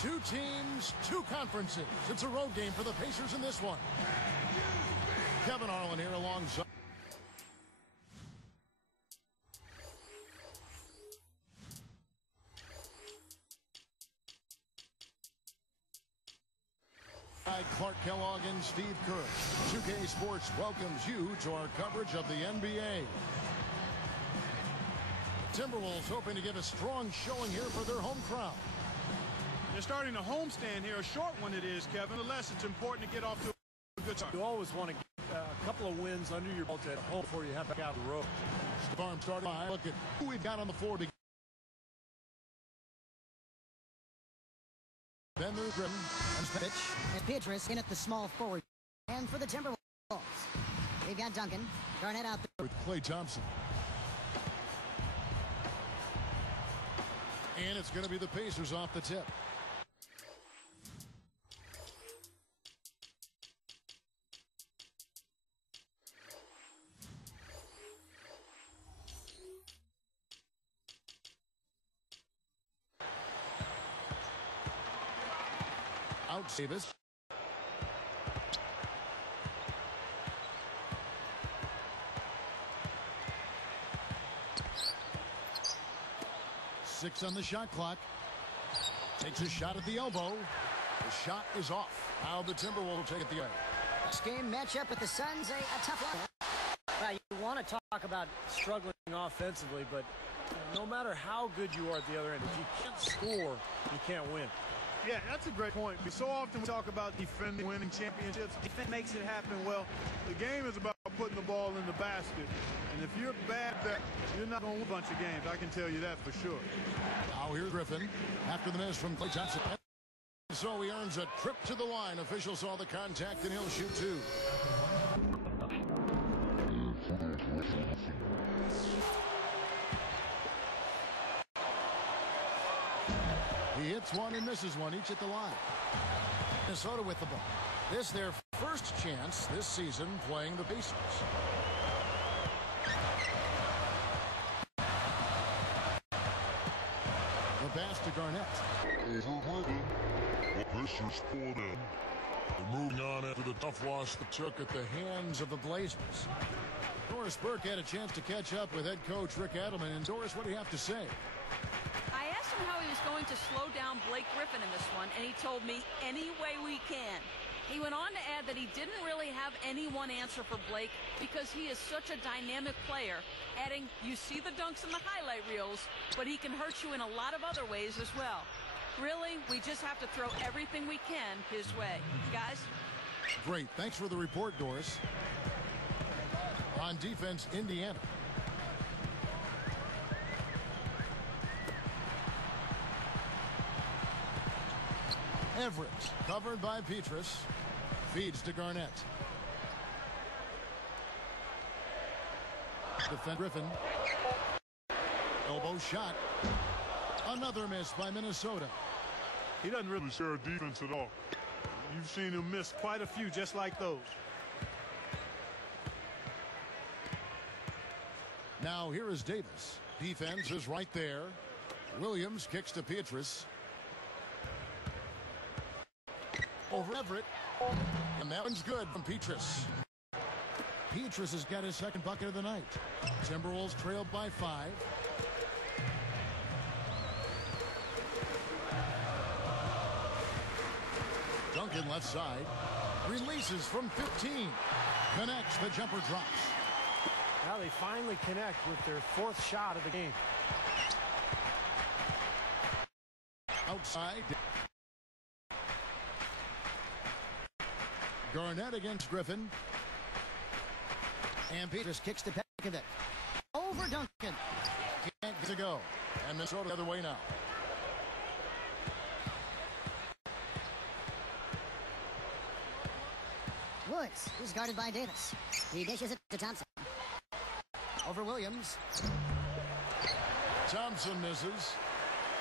Two teams, two conferences. It's a road game for the Pacers in this one. Kevin Harlan here alongside. Clark Kellogg and Steve Kerr. 2K Sports welcomes you to our coverage of the NBA. Timberwolves hoping to give a strong showing here for their home crowd. They're starting a homestand here, a short one it is, Kevin. Nonetheless, it's important to get off to a good start. You always want to get a couple of wins under your belt at home before you have to out the road. Farm started by. Look at who we've got on the floor. Then there's Griffin. Pitch. And Beatrice in at the small forward. And for the Timberwolves, they've got Duncan. Garnett out there. With Klay Thompson. And it's going to be the Pacers off the tip. Out Davis. Six on the shot clock. Takes a shot at the elbow. The shot is off. Now the Timberwolves will take it the other. This game matchup with the Suns, a tough one. Well, you want to talk about struggling offensively, but no matter how good you are at the other end, if you can't score, you can't win. Yeah, that's a great point. So often we talk about defending, winning championships. Defense makes it happen. Well, the game is about putting the ball in the basket. And if you're bad at that, you're not going to win a bunch of games. I can tell you that for sure. Now here's Griffin after the miss from Klay Thompson. So he earns a trip to the line. Officials saw the contact and he'll shoot two. He hits one and misses one, each at the line. Minnesota with the ball. This their first chance this season playing the Pacers. The pass to Garnett. The Pacers pulled in. Moving on after the tough loss that took at the hands of the Blazers. Doris Burke had a chance to catch up with head coach Rick Adelman. And Doris, what do you have to say? I asked him how he was going to slow down Blake Griffin in this one, and he told me any way we can. He went on to add that he didn't really have any one answer for Blake because he is such a dynamic player, adding, you see the dunks in the highlight reels, but he can hurt you in a lot of other ways as well. Really, we just have to throw everything we can his way. Guys? Great. Thanks for the report, Doris. On defense, Indiana. Everett, covered by Petrus, feeds to Garnett. Defend Griffin. Elbow shot. Another miss by Minnesota. He doesn't really share a defense at all. You've seen him miss quite a few just like those. Now here is Davis. Defense is right there. Williams kicks to Petrus. Over Everett. And that one's good from Petrus. Petrus has got his second bucket of the night. Timberwolves trailed by 5. Duncan left side. Releases from 15. Connects. The jumper drops. Now they finally connect with their 4th shot of the game. Outside. Garnett against Griffin. And Petrus kicks to Pekovic. Over Duncan. Can't get to go. And Minnesota the other way now. Woods is guarded by Davis. He dishes it to Thompson. Over Williams. Thompson misses.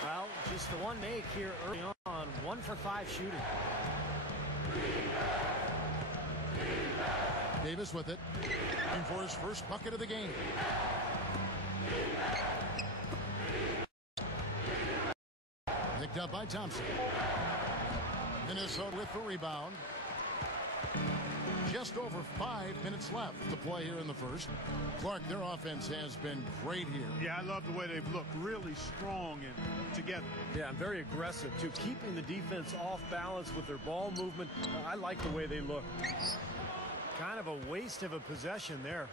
Well, just the one make here early on. 1 for 5 shooting. Davis with it. Looking for his first bucket of the game. Picked up by Thompson. Minnesota with the rebound. Just over 5 minutes left to play here in the first. Clark, their offense has been great here. Yeah, I love the way they've looked. Really strong and together. Yeah, and very aggressive, too. Keeping the defense off balance with their ball movement. I like the way they look. Kind of a waste of a possession there.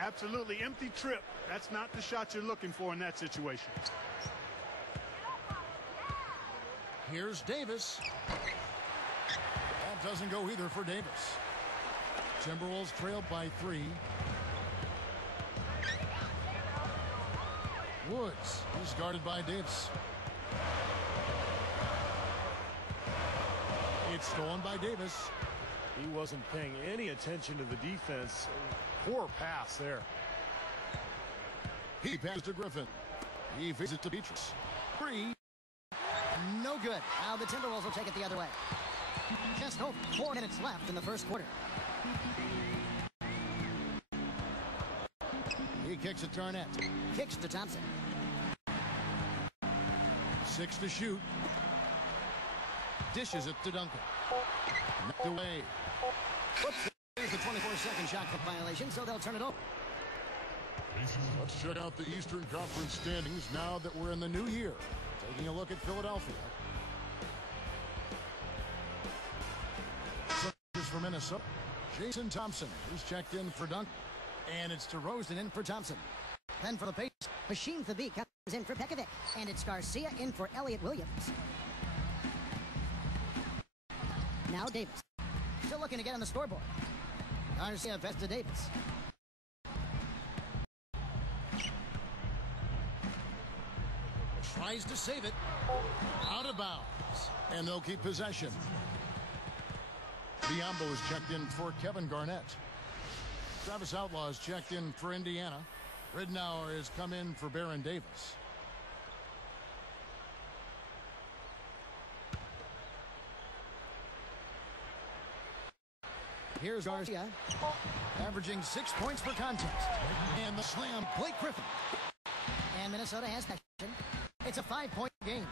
Absolutely empty trip. That's not the shot you're looking for in that situation. Here's Davis. That doesn't go either for Davis. Timberwolves trailed by 3. Woods is guarded by Davis. It's stolen by Davis. He wasn't paying any attention to the defense. Poor pass there. He passes to Griffin. He feeds it to Petrus. 3. No good. Now the Timberwolves will take it the other way. Just 4 minutes left in the first quarter. He kicks it to Arnett. Kicks to Thompson. 6 to shoot. Dishes it to Duncan. Knocked away. Whoops. There's the 24-second shot clock violation, so they'll turn it over. Let's check out the Eastern Conference standings now that we're in the new year. Taking a look at Philadelphia. Centers for Minnesota. Jason Thompson, who's checked in for Duncan. And it's DeRozan in for Thompson. Then for the Pacers, Hashim Thabit comes in for Pekovic. And it's Garcia in for Elliott Williams. Now Davis. Still looking to get on the scoreboard. Garcia pass to Davis. Tries to save it. Out of bounds. And they'll keep possession. Biombo is checked in for Kevin Garnett. Travis Outlaw is checked in for Indiana. Ridnour has come in for Baron Davis. Here's Garcia, averaging 6 points per contest. And the slam, Blake Griffin. And Minnesota has possession. It's a 5-point game.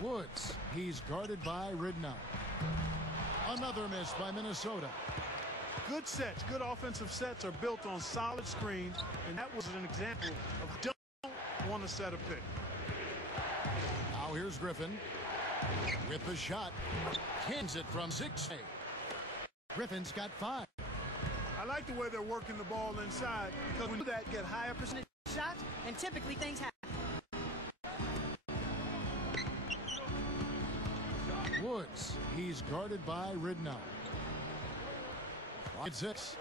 Woods, he's guarded by Ridnour. Another miss by Minnesota. Good sets, good offensive sets are built on solid screens, and that was an example of don't want to set a pick. Now here's Griffin with the shot. Hands it from 6. Griffin's got 5. I like the way they're working the ball inside because when you do that, get higher percentage shots, and typically things happen. Woods, he's guarded by Ridnour. 6.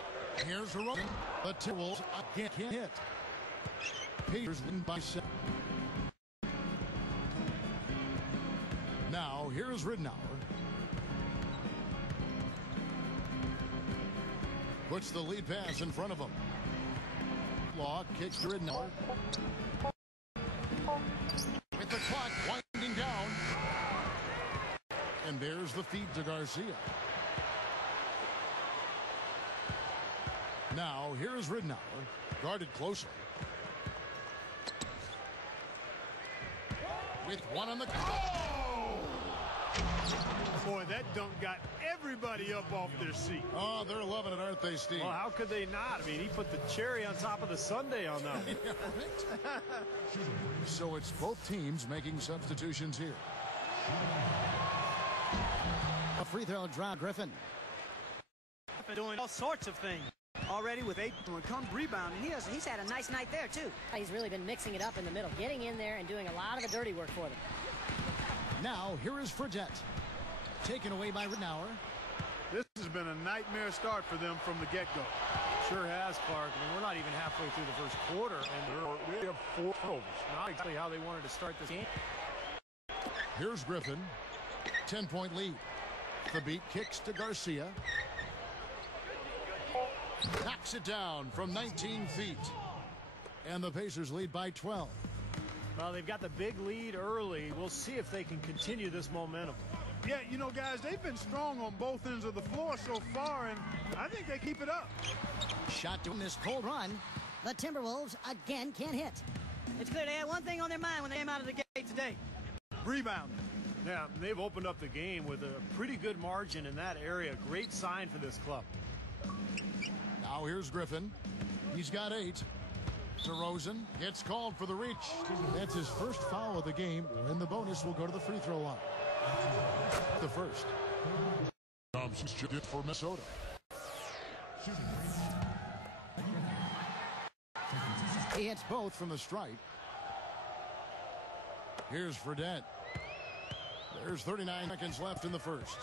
Here's DeRozan. The Timberwolves again can't hit. Peters leading by 7. Now here's Ridnour. Puts the lead pass in front of him. Law kicks to Ridnour. With the clock winding down. And there's the feed to Garcia. Now, here's Ridnour, guarded closely. With one on the... Oh! Boy, that dunk got everybody up off their seat. Oh, they're loving it, aren't they, Steve? Well, how could they not? I mean, he put the cherry on top of the sundae on that. Yeah, right. So it's both teams making substitutions here. A free throw draw, Griffin. Doing all sorts of things already with 8 when it comes rebounding. He's had a nice night there too. He's really been mixing it up in the middle, getting in there and doing a lot of the dirty work for them. Now here is Fredette, taken away by Ridnour. This has been a nightmare start for them from the get-go. Sure has, Clark. I mean, we're not even halfway through the first quarter, and we have 4 turnovers. Not exactly how they wanted to start this game. Here's Griffin, 10-point lead. The beat kicks to Garcia. Knocks it down from 19 feet. And the Pacers lead by 12. Well, they've got the big lead early. We'll see if they can continue this momentum. Yeah, you know, guys, they've been strong on both ends of the floor so far, and I think they keep it up. Shot doing this cold run. The Timberwolves again can't hit. It's clear they had one thing on their mind when they came out of the gate today. Rebound. Yeah, they've opened up the game with a pretty good margin in that area. Great sign for this club. Now here's Griffin. He's got 8. DeRozan gets called for the reach. That's his first foul of the game, and the bonus will go to the free throw line. The first. Thompson's it for Minnesota. He hits both from the stripe. Here's Fredette. There's 39 seconds left in the first.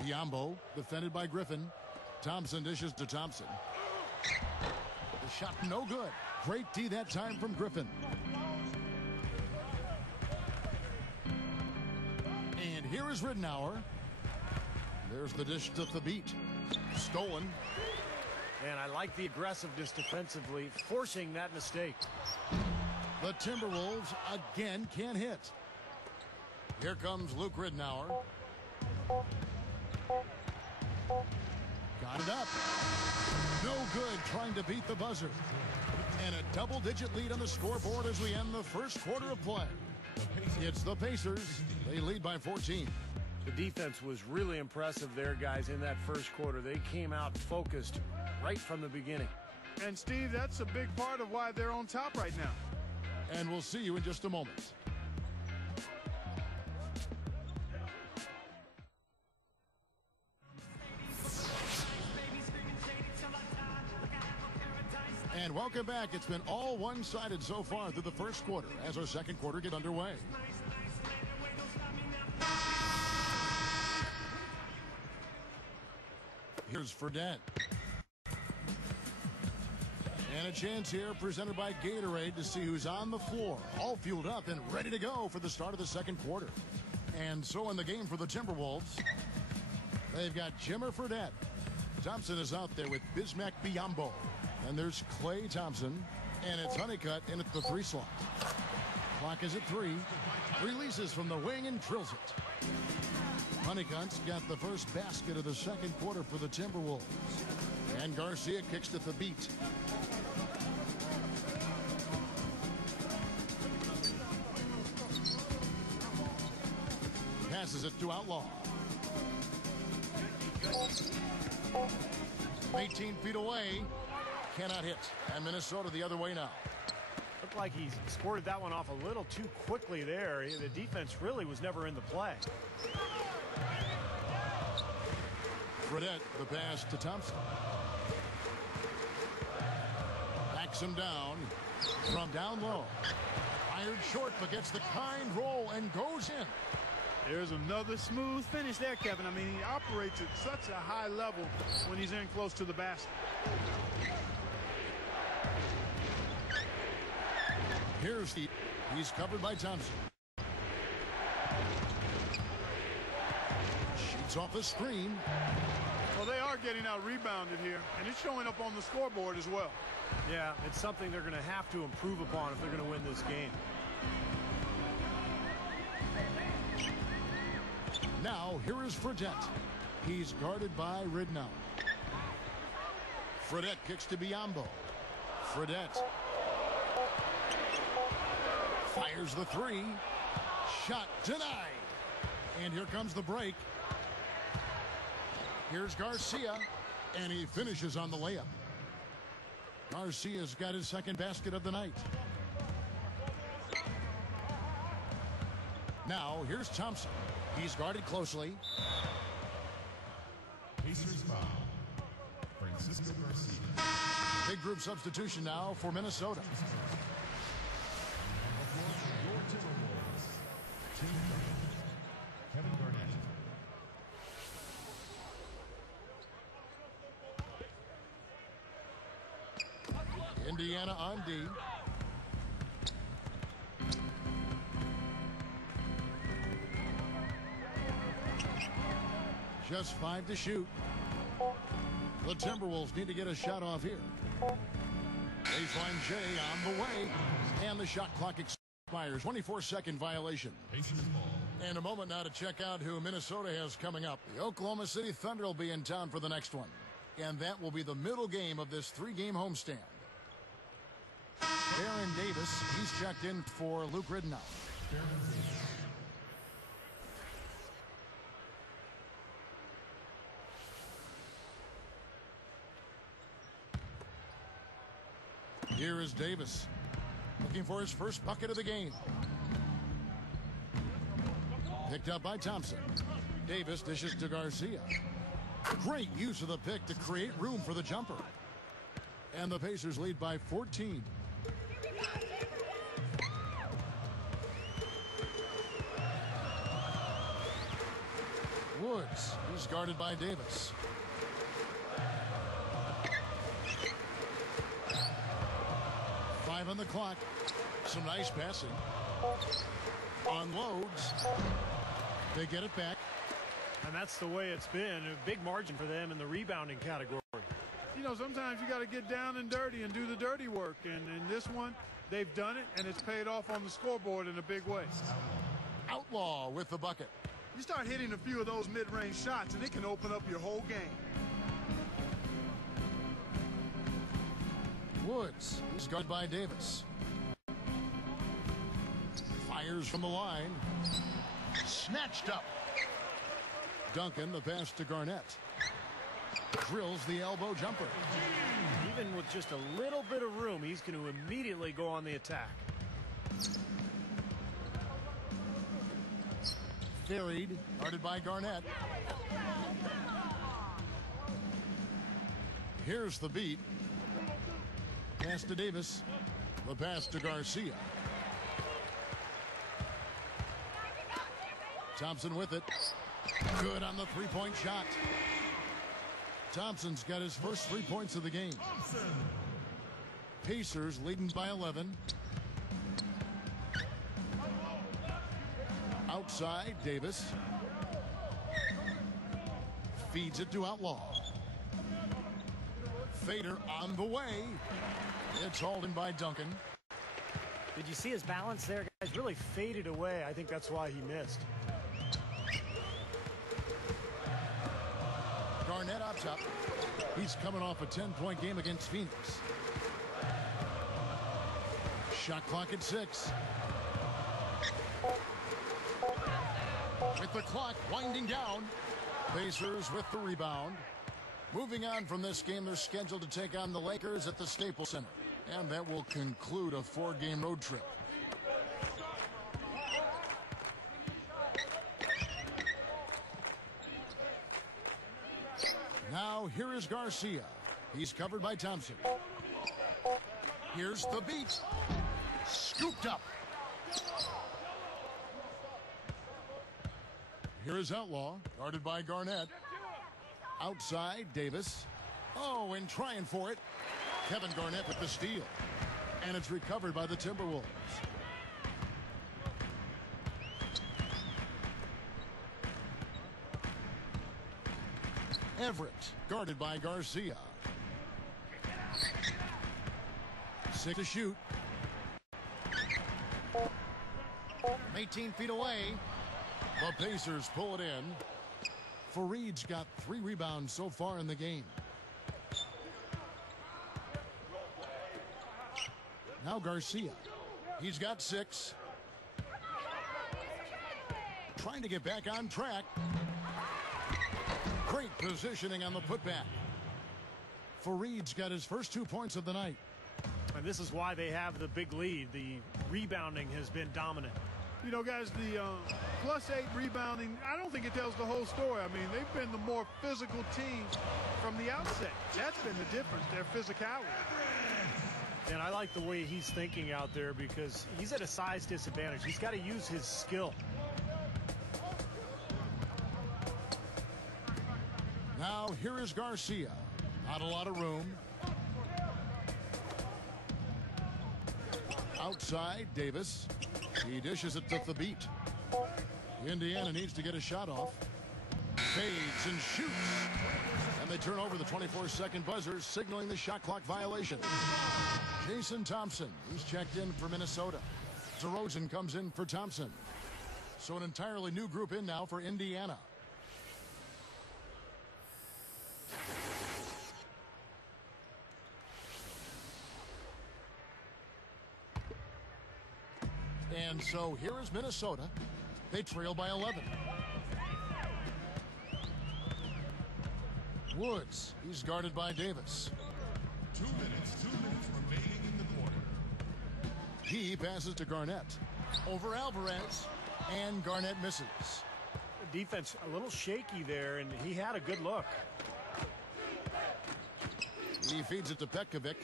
Biyombo, defended by Griffin. Thompson dishes to Thompson. The shot no good. Great D that time from Griffin. And here is Ridenour. There's the dish to the beat. Stolen. And I like the aggressiveness defensively, forcing that mistake. The Timberwolves again can't hit. Here comes Luke Ridenour. Got it up. No good trying to beat the buzzer. And a double-digit lead on the scoreboard as we end the first quarter of play. It's the Pacers. They lead by 14. The defense was really impressive there, guys, in that first quarter. They came out focused right from the beginning. And, Steve, that's a big part of why they're on top right now. And we'll see you in just a moment. And welcome back. It's been all one-sided so far through the first quarter as our second quarter gets underway. Here's Fredette. And a chance here presented by Gatorade to see who's on the floor, all fueled up and ready to go for the start of the second quarter. And so in the game for the Timberwolves, they've got Jimmer Fredette. Thompson is out there with Bismack Biyombo. And there's Klay Thompson. And it's Honeycutt in at the 3 slot. Clock is at 3. Releases from the wing and drills it. Honeycutt's got the first basket of the second quarter for the Timberwolves. And Garcia kicks at the beat. Passes it to Outlaw. 18 feet away. Cannot hit. And Minnesota the other way now. Looked like he squirted that one off a little too quickly there. The defense really was never in the play. Fredette, the pass to Thompson. Backs him down from down low. Fired short, but gets the kind roll and goes in. There's another smooth finish there, Kevin. I mean, he operates at such a high level when he's in close to the basket. Here's he's covered by Thompson. Shoots off the screen. Well, they are getting out rebounded here, and it's showing up on the scoreboard as well. Yeah, it's something they're going to have to improve upon if they're going to win this game. Now, here is Fredette. He's guarded by Ridenour. Fredette kicks to Biyombo. Fredette fires the 3. Shot denied. And here comes the break. Here's Garcia, and he finishes on the layup. Garcia's got his second basket of the night. Now, here's Thompson. He's guarded closely. Pacers foul. Francisco Garcia. Big group substitution now for Minnesota. Your Timberwolves. Tim Duncan. Kevin Garnett. Indiana on D. Just 5 to shoot. The Timberwolves need to get a shot off here. Baseline J on the way. And the shot clock expires. 24-second violation. Pacers ball. And a moment now to check out who Minnesota has coming up. The Oklahoma City Thunder will be in town for the next one. And that will be the middle game of this 3-game homestand. Baron Davis, he's checked in for Luke Ridenow. Here is Davis, looking for his first bucket of the game. Picked up by Thompson. Davis dishes to Garcia. Great use of the pick to create room for the jumper. And the Pacers lead by 14. Woods, he's guarded by Davis. Five on the clock. Some nice passing. Unloads. They get it back. And that's the way it's been. A big margin for them in the rebounding category. You know, sometimes you got to get down and dirty and do the dirty work. And in this one, they've done it, and it's paid off on the scoreboard in a big way. Outlaw with the bucket. You start hitting a few of those mid-range shots, and it can open up your whole game. Woods, he's guarded by Davis. Fires from the line. Snatched up. Duncan, the pass to Garnett. Drills the elbow jumper. Even with just a little bit of room, he's going to immediately go on the attack. Carried, guarded by Garnett. Here's the beat. Pass to Davis. The pass to Garcia. Thompson with it. Good on the three-point shot. Thompson's got his first 3 points of the game. Pacers leading by 11. Outside, Davis. Feeds it to Outlaw. Fader on the way. It's hauled in by Duncan. Did you see his balance there, guys? Really faded away. I think that's why he missed. Garnett up top. He's coming off a 10-point game against Phoenix. Shot clock at 6. With the clock winding down, Pacers with the rebound. Moving on from this game, they're scheduled to take on the Lakers at the Staples Center. And that will conclude a 4-game road trip. Now, here is Garcia. He's covered by Thompson. Here's the beat. Scooped up. Here is Outlaw, guarded by Garnett. Outside, Davis. Oh, and trying for it. Kevin Garnett with the steal. And it's recovered by the Timberwolves. Everett, guarded by Garcia. 6 to shoot. From 18 feet away. The Pacers pull it in. Fareed's got 3 rebounds so far in the game. Now Garcia. He's got 6. Trying to get back on track. Great positioning on the putback. Fareed's got his first 2 points of the night. And this is why they have the big lead. The rebounding has been dominant. You know, guys, the +8 rebounding, I don't think it tells the whole story. I mean, they've been the more physical team from the outset. That's been the difference, their physicality. And I like the way he's thinking out there because he's at a size disadvantage. He's got to use his skill. Now, here is Garcia. Not a lot of room. Outside, Davis. He dishes it to the beat. Indiana needs to get a shot off. Fades and shoots. And they turn over the 24-second buzzer, signaling the shot clock violation. Jason Thompson, he's checked in for Minnesota. DeRozan comes in for Thompson. So an entirely new group in now for Indiana. And so here is Minnesota. They trail by 11. Woods, he's guarded by Davis. 2 minutes remaining in the quarter. He passes to Garnett. Over Alvarez. And Garnett misses. Defense a little shaky there, and he had a good look. He feeds it to Petkovic.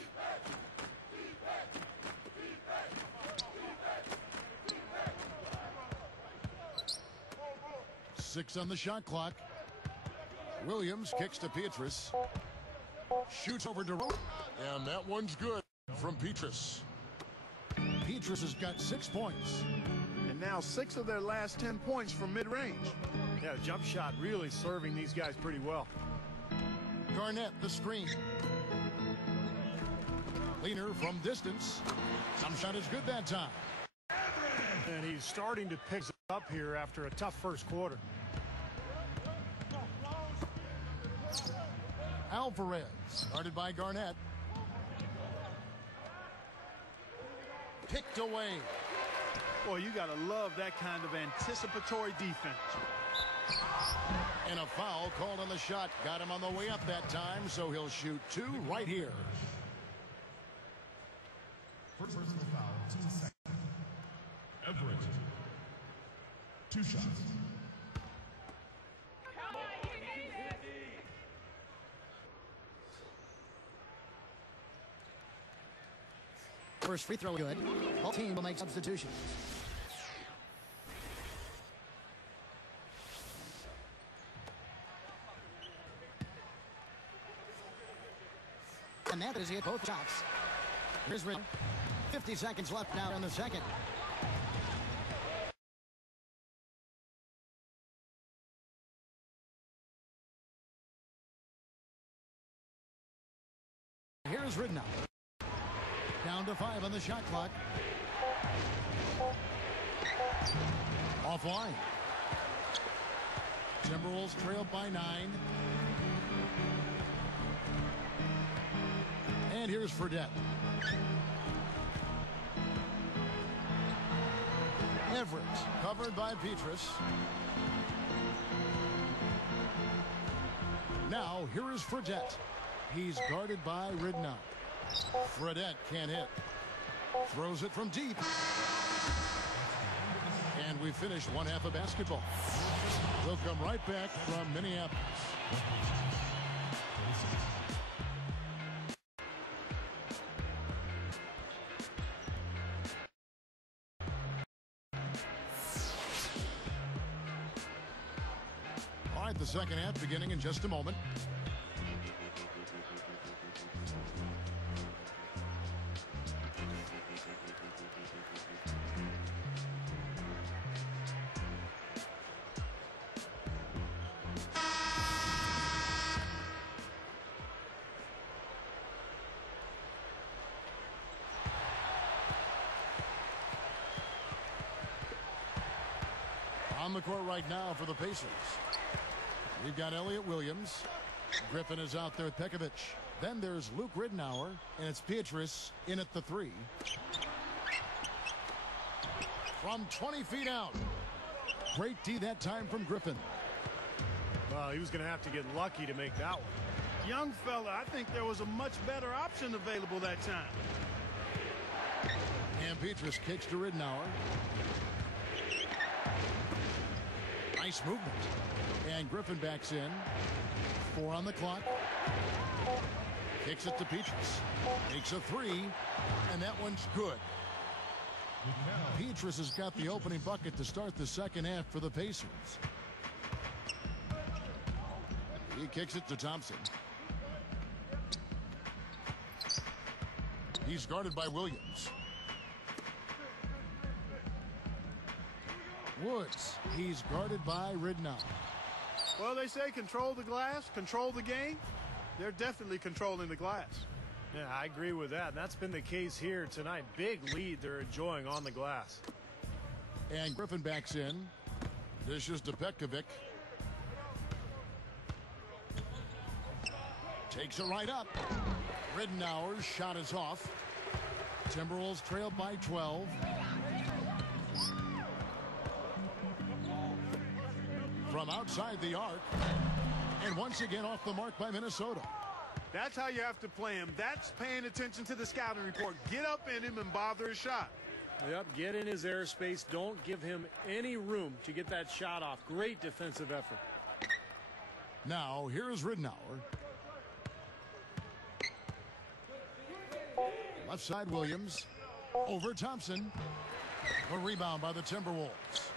Six on the shot clock. Williams kicks to Petrus. Shoots over to Rowe. And that one's good from Petrus. Petrus has got 6 points. And now 6 of their last 10 points from mid-range. Yeah, jump shot really serving these guys pretty well. Garnett the screen. Leaner from distance. Some shot is good that time. And he's starting to pick up here after a tough first quarter. Alvarez, guarded by Garnett. Picked away. Boy, you got to love that kind of anticipatory defense. And a foul called on the shot. Got him on the way up that time, so he'll shoot 2 right here. First personal foul, 2 seconds. Everett. 2 shots. First free throw good. Both team will make substitutions. And that is hit both shots. Here's 50 seconds left now in the second. Here's Ridnow. Down to 5 on the shot clock. Offline. Timberwolves trail by 9. And here's Fredette. Everett covered by Petrus. Now here is Fredette. He's guarded by Ridnow. Fredette can't hit. Throws it from deep. And we finish one half of basketball. We'll come right back from Minneapolis. All right, the second half beginning in just a moment. On the court right now for the Pacers. We've got Elliott Williams. Griffin is out there with Pekovic. Then there's Luke Ridnour, and it's Petrus in at the 3. From 20 feet out. Great D that time from Griffin. Well, he was going to have to get lucky to make that one. Young fella, I think there was a much better option available that time. And Petrus kicks to Ridnour. Nice movement. And Griffin backs in. 4 on the clock. Kicks it to Petrus. Makes a 3. And that one's good. Petrus has got the opening bucket to start the second half for the Pacers. He kicks it to Thompson. He's guarded by Williams. Woods, he's guarded by Ridnour. Well, they say control the glass, control the game. They're definitely controlling the glass. Yeah, I agree with that. That's been the case here tonight. Big lead they're enjoying on the glass. And Griffin backs in. Dishes to Petkovic. Takes it right up. Ridnour's shot is off. Timberwolves trail by 12. from outside the arc. And once again off the mark by Minnesota. That's how you have to play him. That's paying attention to the scouting report. Get up in him and bother his shot. Yep, get in his airspace. Don't give him any room to get that shot off. Great defensive effort. Now, here's Ridnour. Left side, Williams. Over Thompson. A rebound by the Timberwolves.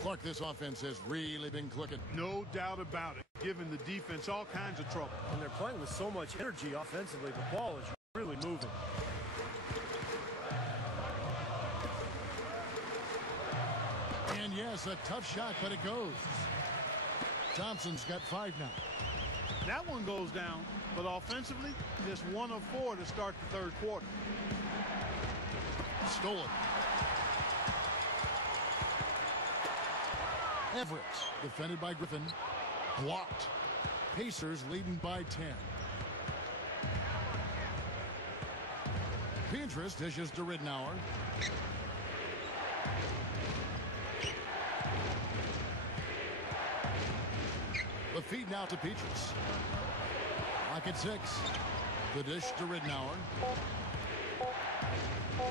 Clark, this offense has really been clicking. No doubt about it. Giving the defense all kinds of trouble. And they're playing with so much energy offensively. The ball is really moving. And yes, a tough shot, but it goes. Thompson's got 5 now. That one goes down, but offensively, just 1 of 4 to start the third quarter. Stolen. Everett, defended by Griffin. Blocked. Pacers leading by 10. Pinterest dishes to Ridnour. The feed now to Petrus. Lock at 6. The dish to Ridnour.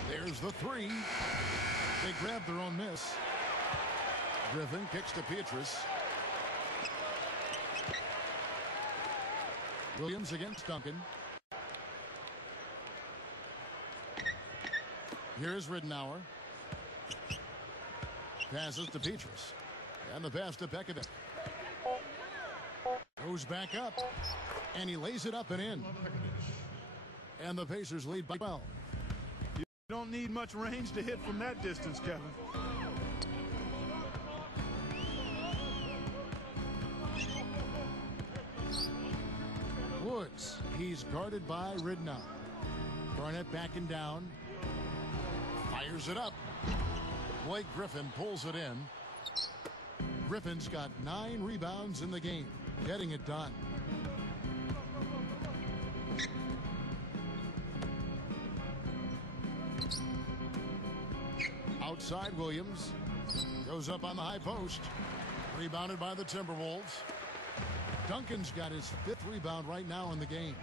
There's the 3. They grab their own miss. Griffin kicks to Petrus. Williams against Duncan. Here's Ridnour. Passes to Petrus. And the pass to Pekovic. Goes back up. And he lays it up and in. And the Pacers lead by 12. You don't need much range to hit from that distance, Kevin. Woods. He's guarded by Ridnour. Garnett backing down. Fires it up. Blake Griffin pulls it in. Griffin's got 9 rebounds in the game. Getting it done. Outside Williams. Goes up on the high post. Rebounded by the Timberwolves. Duncan's got his 5th rebound right now in the game.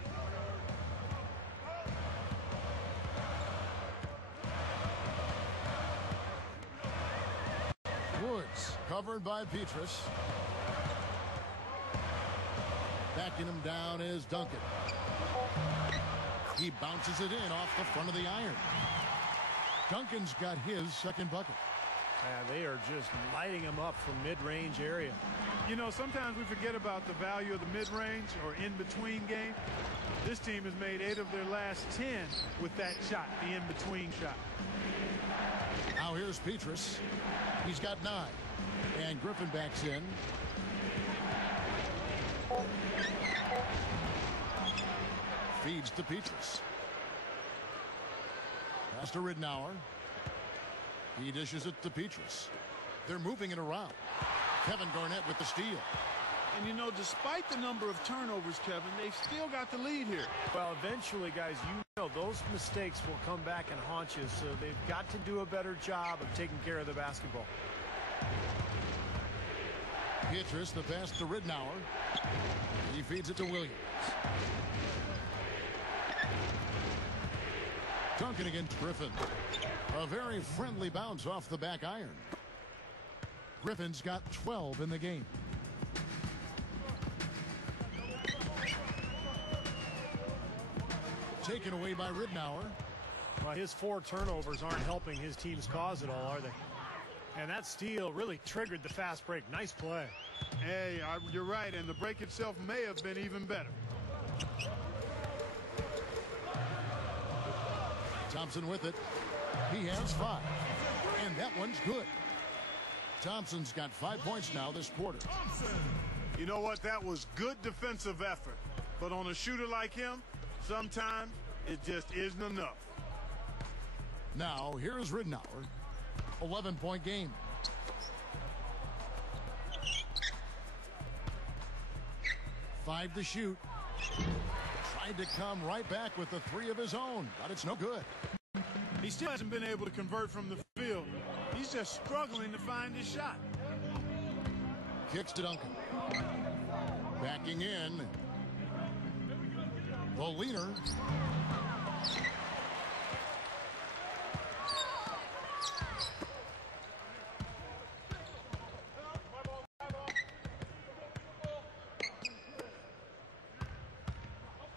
Woods covered by Petrus. Backing him down is Duncan. He bounces it in off the front of the iron. Duncan's got his 2nd bucket. Yeah, they are just lighting him up from mid-range area. You know, sometimes we forget about the value of the mid-range or in-between game. This team has made 8 of their last 10 with that shot, the in-between shot. Now here's Petrus. He's got 9. And Griffin backs in. Feeds to Petrus. Pass to Ridnour. He dishes it to Petrus. They're moving it around. Kevin Garnett with the steal. And, you know, despite the number of turnovers, Kevin, they've still got the lead here. Well, eventually, guys, you know those mistakes will come back and haunt you, so they've got to do a better job of taking care of the basketball. Petrus, the pass to Ridnour. He feeds it to Williams. Duncan against Griffin. A very friendly bounce off the back iron. Griffin's got 12 in the game. Taken away by Ridnour. Well, his 4 turnovers aren't helping his team's cause at all, are they? And that steal really triggered the fast break. Nice play. Hey, you're right, and the break itself may have been even better. Thompson with it. He has 5. And that one's good. Thompson's got 5 points now this quarter. You know what? That was good defensive effort. But on a shooter like him, sometimes it just isn't enough. Now, here's Ridnour. 11-point game. Five to shoot. Tried to come right back with the 3 of his own, but it's no good. He still hasn't been able to convert from the field. He's just struggling to find his shot. Kicks to Duncan. Backing in. The leaner.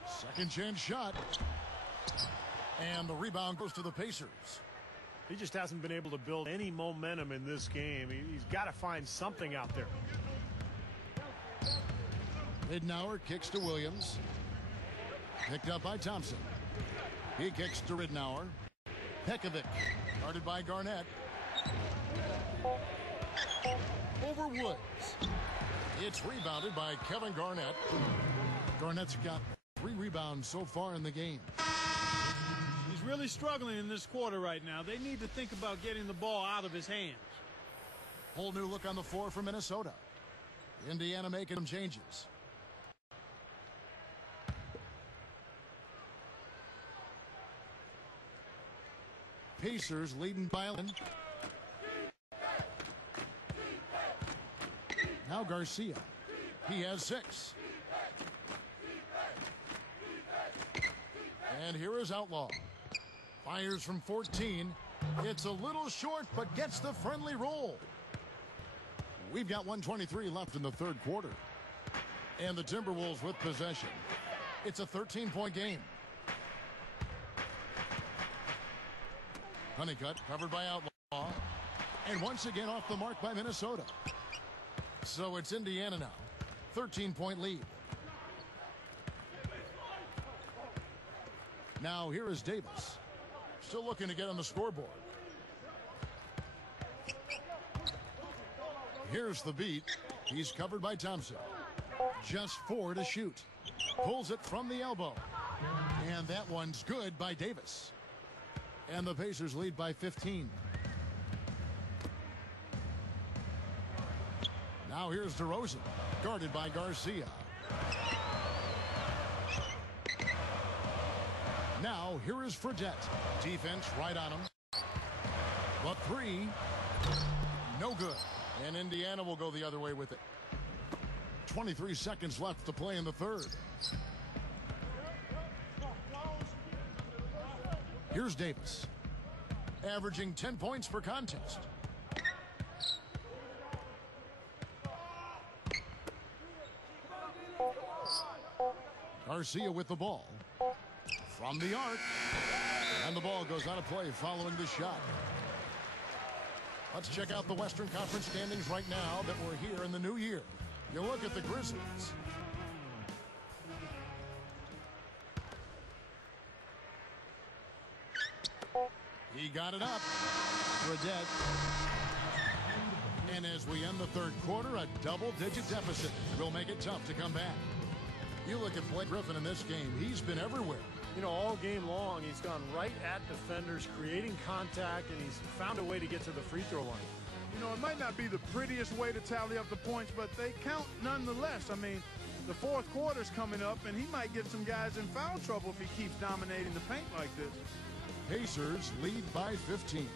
Second chance shot. And the rebound goes to the Pacers. He just hasn't been able to build any momentum in this game. He's got to find something out there. Ridnour kicks to Williams. Picked up by Thompson. He kicks to Ridnour. Pekovic, guarded by Garnett. Over Woods. It's rebounded by Kevin Garnett. Garnett's got 3 rebounds so far in the game. He's really struggling in this quarter right now. They need to think about getting the ball out of his hands. Whole new look on the floor for Minnesota. Indiana making some changes. Pacers leading by 11. Now Garcia. He has 6. And here is Outlaw. Fires from 14. It's a little short, but gets the friendly roll. We've got 1:23 left in the third quarter. And the Timberwolves with possession. It's a 13-point game. Honeycutt covered by Outlaw. And once again off the mark by Minnesota. So it's Indiana now. 13-point lead. Now here is Davis. Still looking to get on the scoreboard. Here's the beat. He's covered by Thompson. Just 4 to shoot. Pulls it from the elbow. And that one's good by Davis. And the Pacers lead by 15. Now here's DeRozan, guarded by Garcia. Now here is Fredette. Defense right on him. But 3, no good. And Indiana will go the other way with it. 23 seconds left to play in the third. Here's Davis, averaging 10 points per contest. Garcia with the ball. From the arc. And the ball goes out of play following the shot. Let's check out the Western Conference standings right now that we're here in the new year. You look at the Grizzlies. He got it up. Fredette. And as we end the third quarter, a double-digit deficit will make it tough to come back. You look at Blake Griffin in this game. He's been everywhere. You know, all game long, he's gone right at defenders, creating contact, and he's found a way to get to the free throw line. You know, it might not be the prettiest way to tally up the points, but they count nonetheless. I mean, the fourth quarter's coming up, and he might get some guys in foul trouble if he keeps dominating the paint like this. Pacers lead by 15.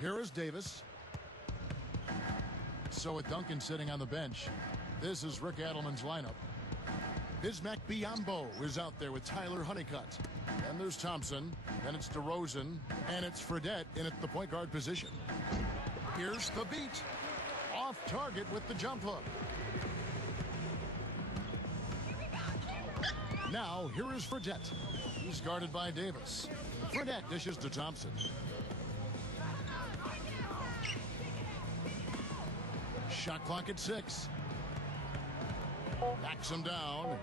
Here is Davis. So with Duncan sitting on the bench, this is Rick Adelman's lineup. Bismack Biyombo is out there with Tyler Honeycutt. And there's Thompson, and it's DeRozan, and it's Fredette in at the point guard position. Here's the beat. Off target with the jump hook. Now, here is Fredette. He's guarded by Davis. Fredette dishes to Thompson. Shot clock at 6. Backs him down.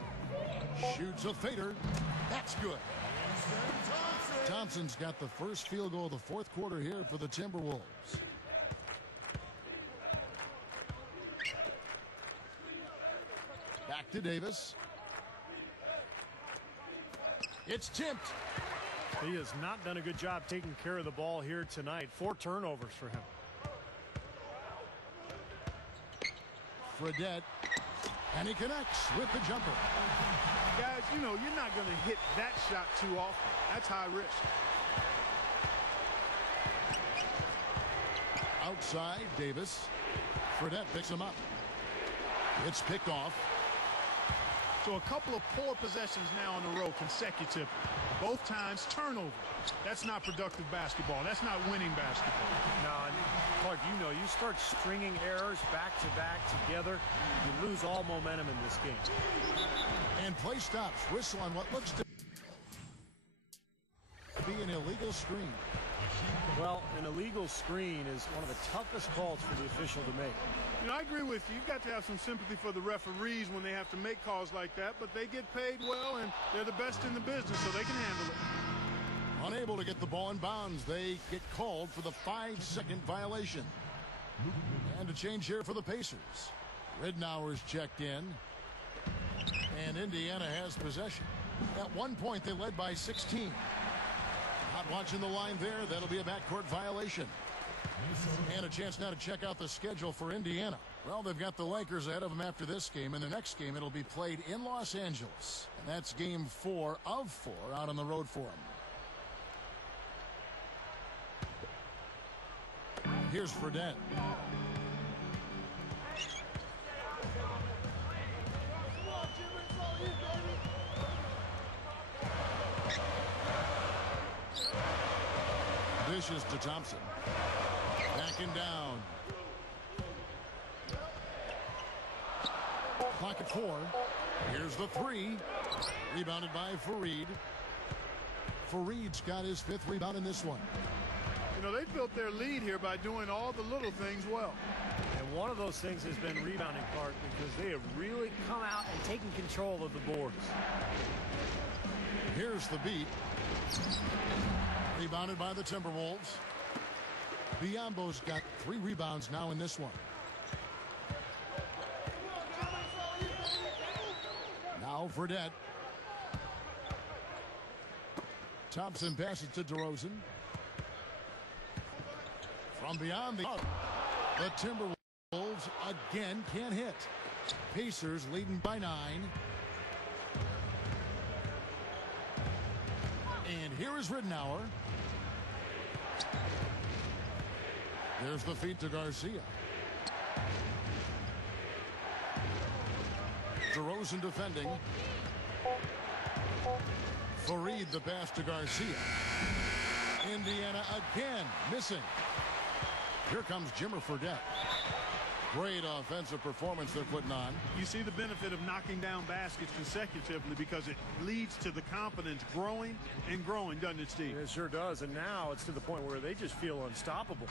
Shoots a fader. That's good. Thompson's got the first field goal of the fourth quarter here for the Timberwolves. Back to Davis. It's tipped. He has not done a good job taking care of the ball here tonight. 4 turnovers for him. Fredette, and he connects with the jumper. Guys, you know, you're not going to hit that shot too often. That's high risk. Outside, Davis. Fredette picks him up. It's picked off. So a couple of poor possessions now in a row consecutive. Both times turnovers. That's not productive basketball. That's not winning basketball. No, and Clark, you know, you start stringing errors back to back together, you lose all momentum in this game. And play stops. Whistle on what looks to be an illegal screen. Well, an illegal screen is one of the toughest calls for the official to make. You know, I agree with you. You've got to have some sympathy for the referees when they have to make calls like that, but they get paid well, and they're the best in the business, so they can handle it. Unable to get the ball in bounds, they get called for the 5-second violation. And a change here for the Pacers. Ridnour's checked in, and Indiana has possession. At one point, they led by 16. Not watching the line there. That'll be a backcourt violation. And a chance now to check out the schedule for Indiana. Well, they've got the Lakers ahead of them after this game. In the next game, it'll be played in Los Angeles. And that's game 4 of 4 out on the road for them. Here's Fredette. Dishes to Thompson. Backing down. Clock at 4. Here's the 3. Rebounded by Fareed. Fareed's got his 5th rebound in this one. You know, they built their lead here by doing all the little things well. And one of those things has been rebounding, Clark, because they have really come out and taken control of the boards. Here's the beat. Rebounded by the Timberwolves. Biombo's got 3 rebounds now in this one. Now Fredette. Thompson passes to DeRozan. From beyond the arc, the Timberwolves again can't hit. Pacers leading by 9. And here is Ridnour. There's the feed to Garcia. DeRozan defending. Fareed the pass to Garcia. Indiana again missing. Here comes Jimmer Fredette. Great offensive performance they're putting on. You see the benefit of knocking down baskets consecutively because it leads to the confidence growing and growing, doesn't it, Steve? It sure does, and now it's to the point where they just feel unstoppable.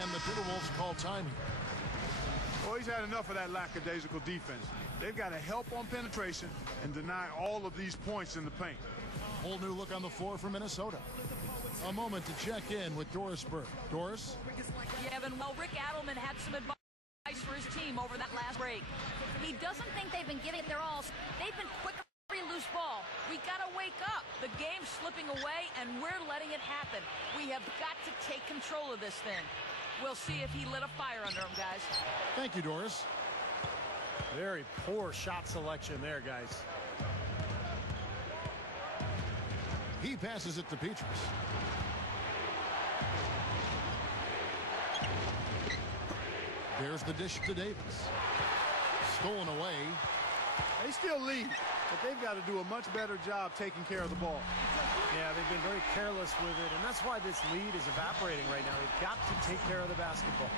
And the Timberwolves call time here. Well, he's had enough of that lackadaisical defense. They've got to help on penetration and deny all of these points in the paint. Whole new look on the floor for Minnesota. A moment to check in with Doris Burke. Doris? Yeah, Evan, well, Rick Adelman had some advice for his team over that last break. He doesn't think they've been giving it their all. They've been quick every loose ball. We got to wake up. The game's slipping away, and we're letting it happen. We have got to take control of this thing. We'll see if he lit a fire under him, guys. Thank you, Doris. Very poor shot selection there, guys. He passes it to Petrus. There's the dish to Davis. Stolen away. They still lead, but they've got to do a much better job taking care of the ball. Yeah, they've been very careless with it, and that's why this lead is evaporating right now. They've got to take care of the basketball.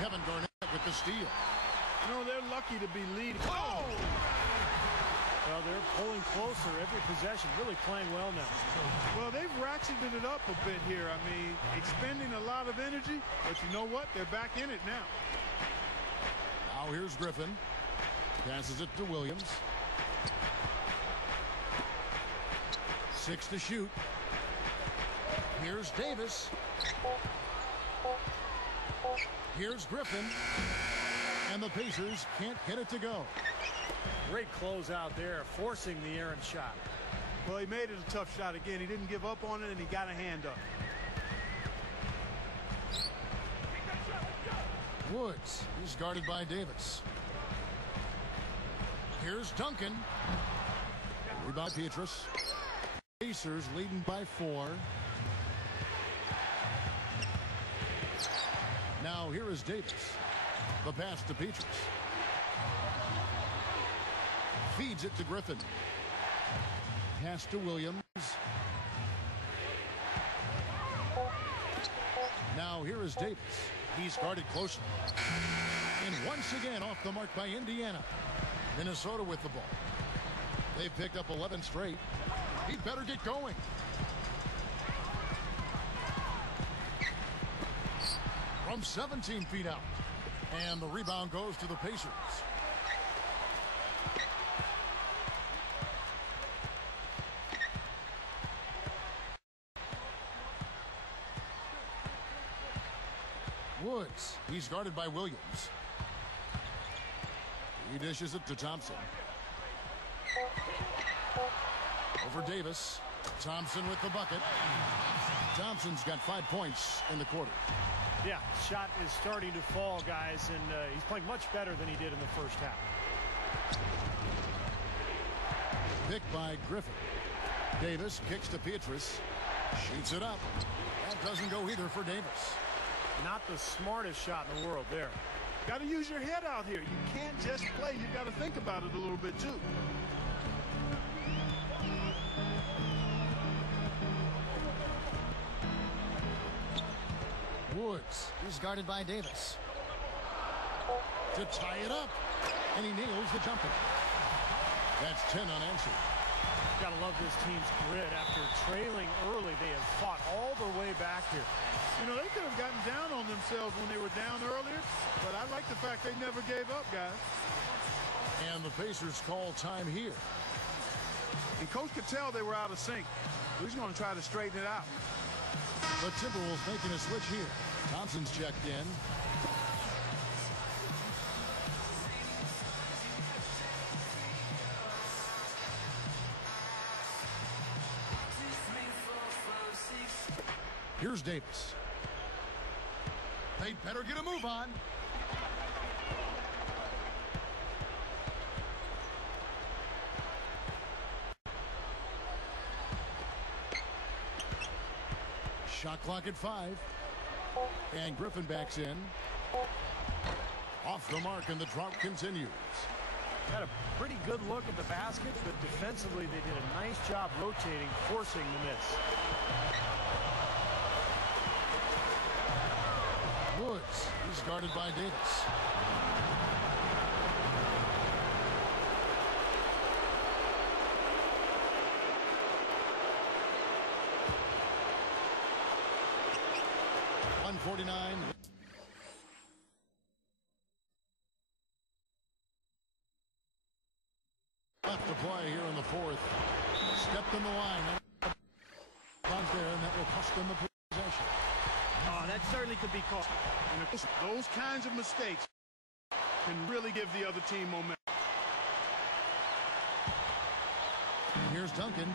Kevin Garnett with the steal. You know, they're lucky to be leading. Oh! Well, they're pulling closer every possession, really playing well now. Well, they've ratcheted it up a bit here. I mean, expending a lot of energy, but you know what? They're back in it now. Now here's Griffin. Passes it to Williams. 6 to shoot. Here's Davis. Here's Griffin. And the Pacers can't get it to go. Great close out there, forcing the errant shot. Well, he made it a tough shot again. He didn't give up on it, and he got a hand up. Woods, he's guarded by Davis. Here's Duncan. Rebound Petrus. Pacers leading by 4. Now here is Davis. The pass to Petrus. Feeds it to Griffin. Pass to Williams. Now here is Davis. He's guarded closely. And once again off the mark by Indiana. Minnesota with the ball. They've picked up 11 straight. He better get going. From 17 feet out. And the rebound goes to the Pacers. Woods, he's guarded by Williams. He dishes it to Thompson. Over Davis. Thompson with the bucket. Thompson's got 5 points in the quarter. Yeah, shot is starting to fall, guys, and he's playing much better than he did in the first half. Picked by Griffin. Davis kicks to Petrus. Shoots it up. That doesn't go either for Davis. Not the smartest shot in the world there. Got to use your head out here. You can't just play. You got to think about it a little bit, too. Woods, he's guarded by Davis. To tie it up. And he nails the jumper. That's 10 unanswered. Gotta love this team's grit. After trailing early, they have fought all the way back here. You know, they could have gotten down on themselves when they were down earlier, but I like the fact they never gave up, guys. And the Pacers call time here. And Coach could tell they were out of sync. He's going to try to straighten it out. The Timberwolves making a switch here. Thompson's checked in. Here's Davis. They better get a move on. Shot clock at 5. And Griffin backs in. Off the mark, and the drought continues. Had a pretty good look at the basket, but defensively they did a nice job rotating, forcing the miss. Woods, he's guarded by Davis. .149. Left to play here in the fourth. Stepped in the line. Runs there, and that will cost them the possession. Oh, that certainly could be caught. And those kinds of mistakes can really give the other team momentum. Here's Duncan.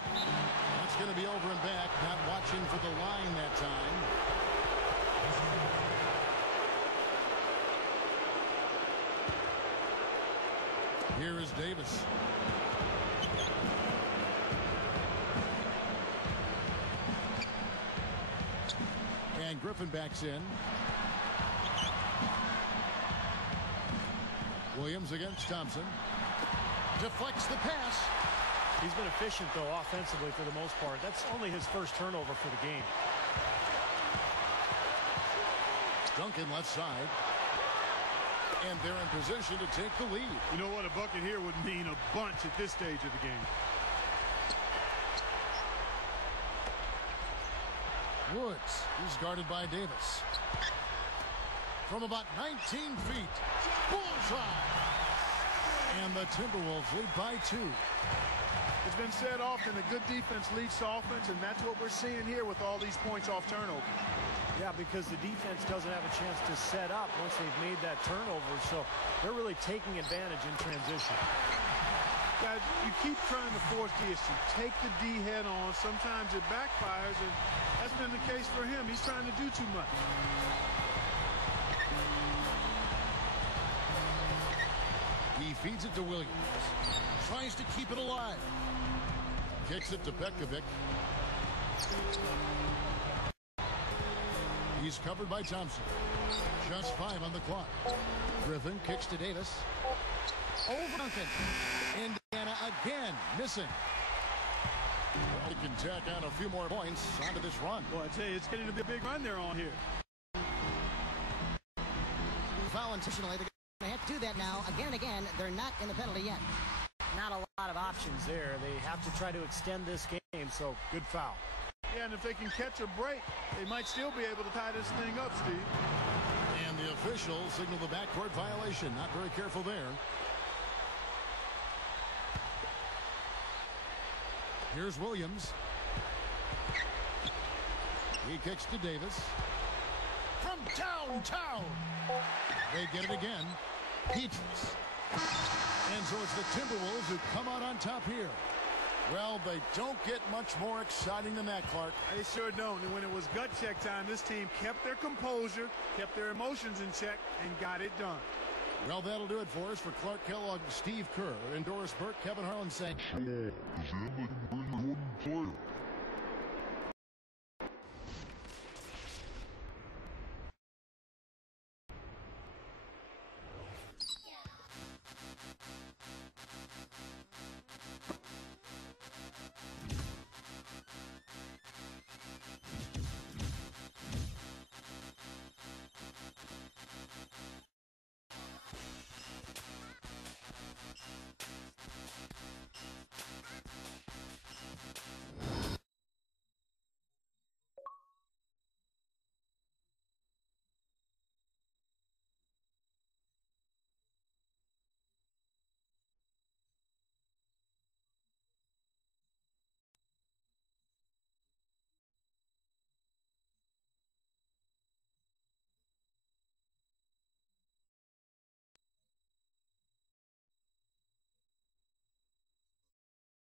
That's going to be over and back. Not watching for the line that time. Here is Davis. And Griffin backs in. Williams against Thompson. Deflects the pass. He's been efficient, though, offensively for the most part. That's only his first turnover for the game. Duncan left side. And they're in position to take the lead. You know what? A bucket here would mean a bunch at this stage of the game. Woods, he's guarded by Davis. From about 19 feet. Bullseye! And the Timberwolves lead by 2. It's been said often that good defense leads to offense, and that's what we're seeing here with all these points off turnover. Yeah, because the defense doesn't have a chance to set up once they've made that turnover, so they're really taking advantage in transition. Guys, you keep trying to force the issue. Take the D head on. Sometimes it backfires, and that's been the case for him. He's trying to do too much. He feeds it to Williams. Tries to keep it alive. Kicks it to Petkovic. He's covered by Thompson. Just 5 on the clock. Griffin kicks to Davis. Over Duncan. Indiana again missing. Well, he can tack on a few more points onto this run. Boy, I tell you, it's getting to be a big run there on here. Foul intentionally. They're going to have to do that now again and again. They're not in the penalty yet. Not a lot of options there. They have to try to extend this game, so good foul. Yeah, and if they can catch a break, they might still be able to tie this thing up, Steve. And the officials signal the backcourt violation. Not very careful there. Here's Williams. He kicks to Davis. From downtown. They get it again. Petrus. And so it's the Timberwolves who come out on top here. Well, they don't get much more exciting than that, Clark. They sure don't. And when it was gut check time, this team kept their composure, kept their emotions in check, and got it done. Well, that'll do it for us. For Clark Kellogg, Steve Kerr, and Doris Burke, Kevin Harlan saying...